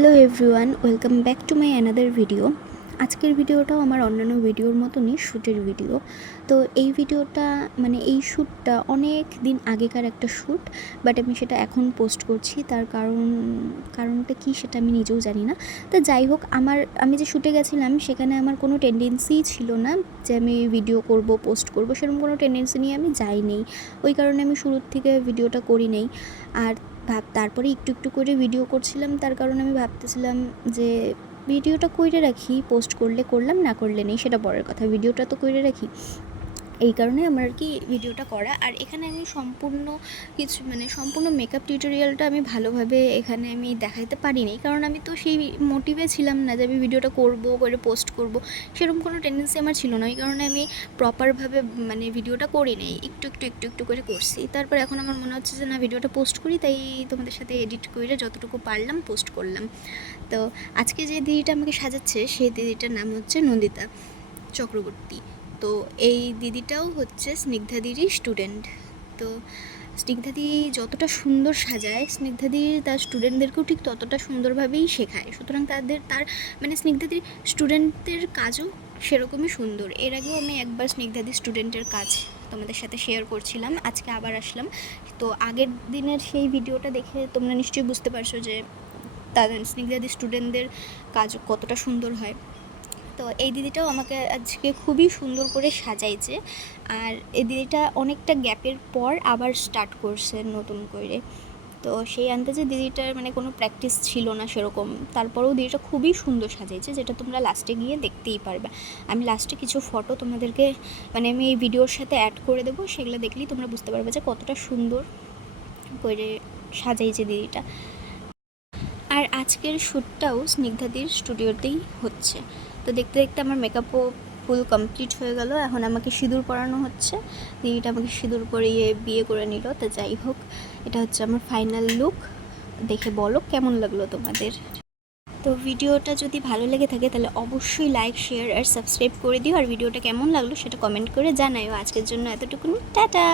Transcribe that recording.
Hello everyone, welcome back to my another video. আজকের ভিডিওটাও আমার অন্যান্য ভিডিওর মতনই শ্যুটের ভিডিও। তো এই ভিডিওটা এই শ্যুটটা অনেক দিন আগেকার একটা শ্যুট, বাট আমি সেটা এখন পোস্ট করছি। তার কারণটা কী সেটা আমি নিজেও জানি না। তো যাই হোক, আমি যে শ্যুটে গেছিলাম সেখানে আমার কোনো টেন্ডেন্সিই ছিল না যে আমি ভিডিও করব, পোস্ট করব, সেরকম কোনো টেন্ডেন্সি নিয়ে আমি যাইনি। ওই কারণে আমি শুরুর থেকে ভিডিওটা করি নাই। আর তারপরে একটু করে ভিডিও করছিলাম, তার কারণে আমি ভাবতেছিলাম যে ভিডিওটা কইরে রাখি, পোস্ট করলে করলাম, না করলে নেই, সেটা পরের কথা, ভিডিওটা তো কইরে রাখি। এই কারণে আমার আর কি ভিডিওটা করা। আর এখানে আমি সম্পূর্ণ মেকআপ টিউটোরিয়ালটা আমি ভালোভাবে এখানে আমি দেখাইতে পারিনি, কারণ আমি তো সেই মোটিভে ছিলাম না যে আমি ভিডিওটা করব, করে পোস্ট করব, সেরকম কোনো টেন্ডেন্সি আমার ছিল না। এই কারণে আমি প্রপারভাবে ভিডিওটা করি নাই, একটু করে করছি। তারপর এখন আমার মনে হচ্ছে যে না, ভিডিওটা পোস্ট করি, তাই তোমাদের সাথে এডিট করে যতটুকু পারলাম পোস্ট করলাম। তো আজকে যে দিদিটা আমাকে সাজাচ্ছে সেই দিদিটার নাম হচ্ছে নন্দিতা চক্রবর্তী। তো এই দিদিটাও হচ্ছে স্নিগ্ধাদিরই স্টুডেন্ট। তো স্নিগ্ধাদি যতটা সুন্দর সাজায়, স্নিগ্ধাদি তার স্টুডেন্টদেরকেও ঠিক ততটা সুন্দরভাবেই শেখায়। সুতরাং স্নিগ্ধাদির স্টুডেন্টদের কাজও সেরকমই সুন্দর। এর আগেও আমি একবার স্নিগ্ধাদির স্টুডেন্টের কাজ তোমাদের সাথে শেয়ার করছিলাম, আজকে আবার আসলাম। তো আগের দিনের সেই ভিডিওটা দেখে তোমরা নিশ্চয়ই বুঝতে পারছো যে তাদের স্নিগ্ধাদির স্টুডেন্টদের কাজ কতটা সুন্দর হয়। তো এই দিদিটাও আমাকে আজকে খুবই সুন্দর করে সাজাইছে। আর এই দিদিটা অনেকটা গ্যাপের পর আবার স্টার্ট করছে নতুন করে। তো সেই আন্দাজে দিদিটার কোনো প্র্যাকটিস ছিল না সেরকম, তারপরেও দিদিটা খুবই সুন্দর সাজাইছে, যেটা তোমরা লাস্টে গিয়ে দেখতেই পারবে। আমি লাস্টে কিছু ফটো তোমাদেরকে আমি এই ভিডিওর সাথে অ্যাড করে দেবো, সেগুলো দেখলেই তোমরা বুঝতে পারবে যে কতটা সুন্দর করে সাজাইছে দিদিটা। আর আজকের শ্যুটটাও স্নিগ্ধাদির স্টুডিওতেই হচ্ছে। তো দেখতে দেখতে আমার মেকআপও ফুল কমপ্লিট হয়ে গেল। এখন আমাকে সিঁদুর পরানো হচ্ছে, দিদিটা আমাকে সিঁদুর পরিয়ে বিয়ে করে নিল। তো যাই হোক, এটা হচ্ছে আমার ফাইনাল লুক। দেখে বলো কেমন লাগলো তোমাদের। তো ভিডিওটা যদি ভালো লেগে থাকে তাহলে অবশ্যই লাইক, শেয়ার আর সাবস্ক্রাইব করে দিও। আর ভিডিওটা কেমন লাগলো সেটা কমেন্ট করে জানাও। আজকের জন্য এতটুকুনি, টাটা।